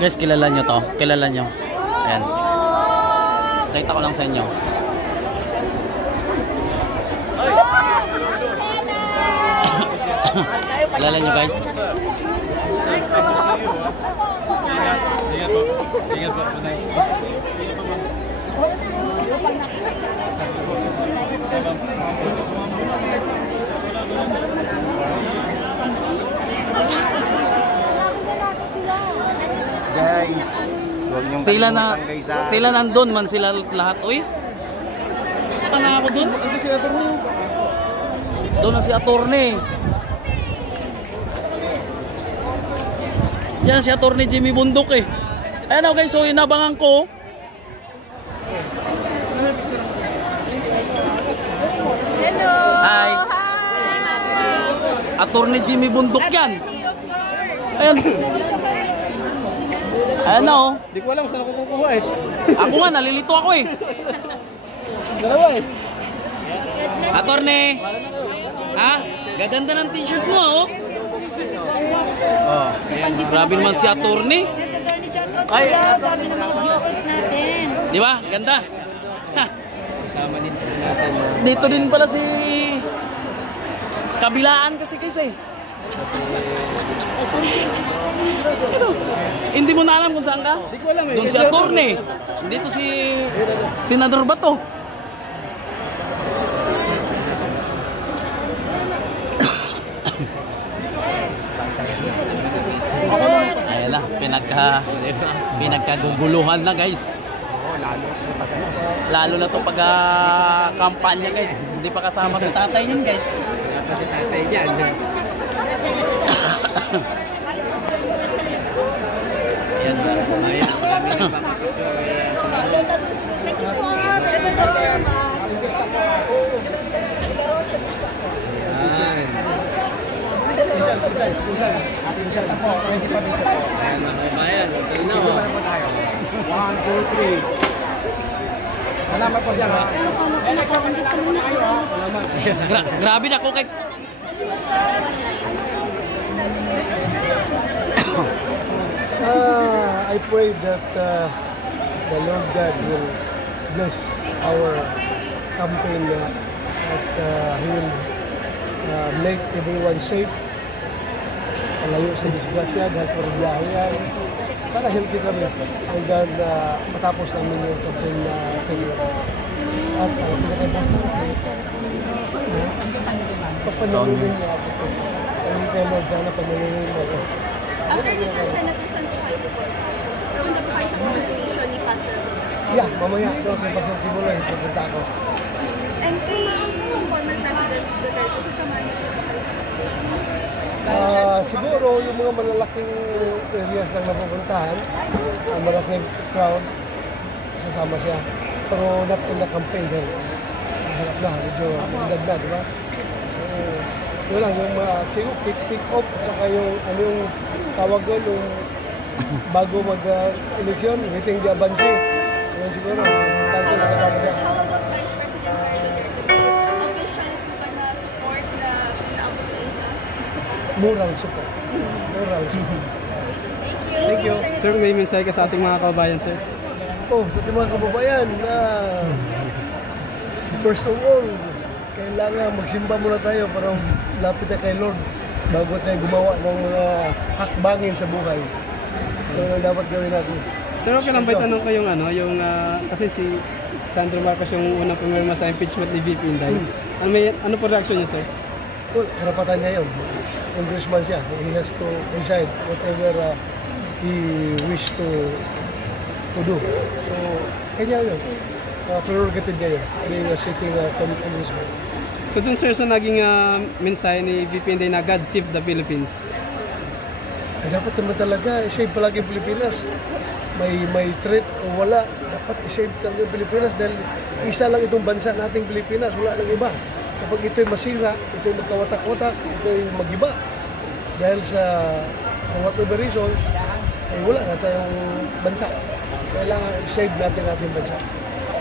Guys, kilala nyo to? Kilala nyo? Ayan. Nakita ko lang sa inyo. Kilala nyo guys? Guys, huwag niyong tila nandun man sila lahat. Uy, ano ako dun? Ito si attorney. Doon na si attorney. Diyan si attorney Jimmy Bundok eh. Ayan guys, so inabangan ko. Hello! Hi! Attorney Jimmy Bundok yan. Ayan. Ayan na oh. Di ko alam saan ako kukuha eh. Ako nga, nalilito ako eh. Dalawa eh. Attorney! Ha? Gaganda ng t-shirt mo oh. Oh, ayan. Grabe naman si attorney. Ay, sabi ng mga viewers natin. Di ba? Ganda. Ha. Kasama din natin. Dito din pala si kabilaan kasi. Ano? Hindi mo na alam kung saan ka? Di ko alam eh. Doon si attorney. Dito si Senador Bato. Ayan na, pinagkaguguluhan na guys. Lalo na itong pagka-kampanya guys. Hindi pa kasama si tatay niyan guys. Si tatay dyan. Ayan. Ayan, kami nagpapapicture. Ayan, mga kabayan. Okay na o. 1, 2, 3. Salamat po siya. Grabe na ko kay... I pray that the Lord God will bless our campaign at He will make everyone safe. Malayo sa disgrasya dahil for biyahe yan. Sana healthy kami hanggang matapos namin yung campaign na at pinaka-importante pagpanunulin niya ako. Ang kay Lord, sana panunulin mo ako. After nito, Senator, saan po kayo po? Punta po kayo sa congregation ni Pastor? Yeah, mamaya doon kay Pastor Tibuloy, pupunta ako. And kay former President Duterte, sasamahan niyo po kayo sa siguro yung mga malalaking areas lang napupuntahan, ang malaking crowd, sasama siya. Pero not in the campaign dahil harap na, medyo magdag na, di ba? So, yun lang, yung siguro pick up at saka yung ano yung tawag doon, yung bago mag-eleksyon, waiting the advance. Yun siguro, tanto na kasama siya. How about Vice President Sara Duterte? Official po ba na support na naabot sa inyo? Moral support. Moral support. Thank you. Sir, may mensahe ka sa ating mga kababayan, sir? Oh, sa ating mga kababayan na first of all, kailangan magsimba muna tayo para lapit na kay Lord bago tayo gumawa ng mga hakbangin sa buhay. So, dapat gawin natin. Sir, okay lang ba itanong ko yung ano, yung kasi si Sandro Marcos yung unang pumirma sa impeachment ni VP Inday. Ano po reaksyon niya, sir? Well, karapatan niya yun. Congressman siya. He has to decide whatever he wish to do. So, kanya yun. Prerogative niya yun. Being a sitting congressman. So dun, sir, sa naging mensahe ni VP Inday na God save the Philippines. Ay, dapat naman talaga i-save palagi ang Pilipinas. May threat o wala, dapat i-save talaga ang Pilipinas dahil isa lang itong bansa nating Pilipinas, wala nang iba. Kapag ito'y masira, ito'y magkawatak-watak, ito'y mag-iba. Dahil sa whatever reason, ay wala na tayong bansa. Kailangan i-save natin ating bansa.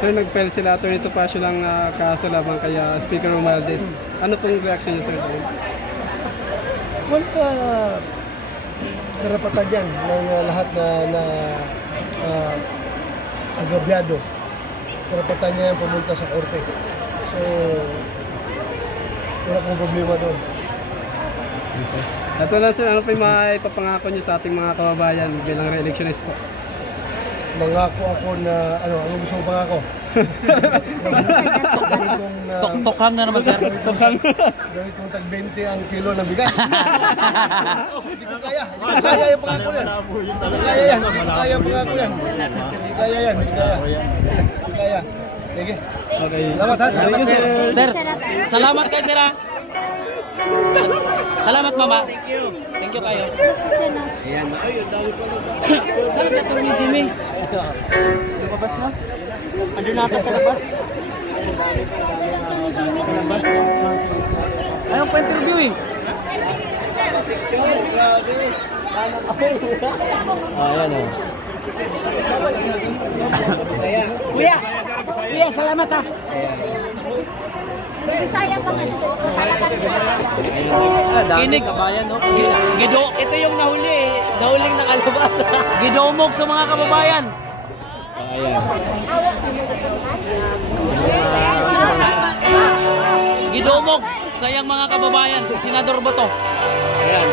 Sir, nag-file sila Atty. Topacio ng kaso labang kay Speaker Romualdez. Ano pong reaction niyo, sir? Well, karapatan yan ng lahat na agrabyado. Karapatan niya yung pumunta sa korte. So, wala pong problema doon. Ito na, sir, ano po yung mga ipapangako niyo sa ating mga kababayan bilang re-electionist po? Mangako ako na, ano gusto mong pangako? Tokhang na naman, sir. Gawin kong tag 20 ang kilo ng bigas. Hindi ko kaya. Hindi ko kaya yung pangako yan. Hindi kaya yan. Hindi kaya yung pangako yan. Hindi kaya yan. Hindi kaya. Hindi kaya. Sige. Okay. Salamat ha. Thank you, sir. Sir, salamat kayo, sir. Salamat, mama. Thank you kayo. Ayan. Saan si Atty. Jimmy? Lumabas na? Andun na ata sa labas. Ayaw pa interview eh. Ayan o. Kuya! Kuya, salamat ha! Kinig kabayan, no? Gido, ito yung nahuli eh. Nahuling nakalabas. Gidomog sa mga kababayan. Ayan. Gidomog sa iyang mga kababayan, si Senador Bato. Ayan.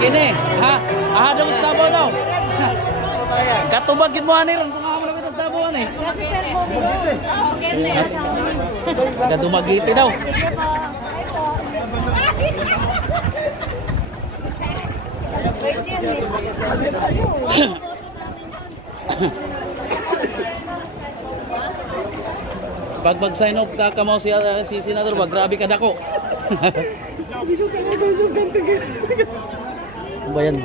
Kini, ha? Aha daw sa Davao daw. Katubagin mo ani ron kung amo na sa Davao ani. Kadumagiti daw. Pag sign off ka kamo si Senador, wag grabe ka dako. Ano ba yan?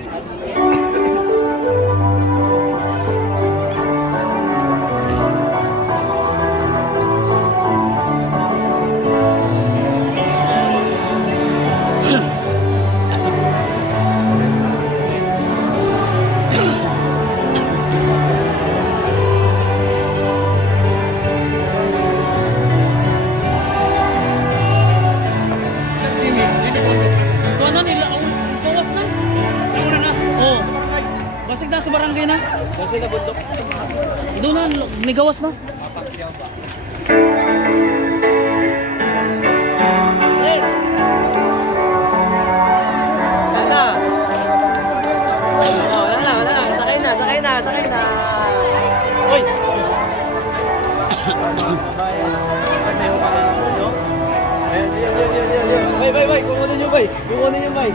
Sa barangay na? Kasi na bundok. Doon na, nigawas na. Hey! Wala. Wala. Sakay na. Uy! Bay. Kukunin nyo, bay.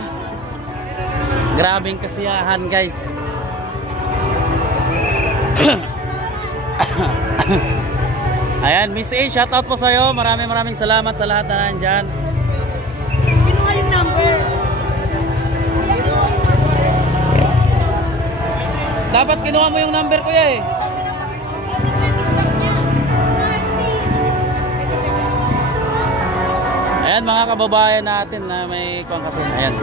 grabe. Grabing kasiyahan, guys. Ayan, Miss A, shoutout po sa'yo. Maraming salamat sa lahat na nandyan. Kinuha yung number. Dapat kinuha mo yung number ko eh. Ayan mga kababayan natin na may kung kasi. Ayan.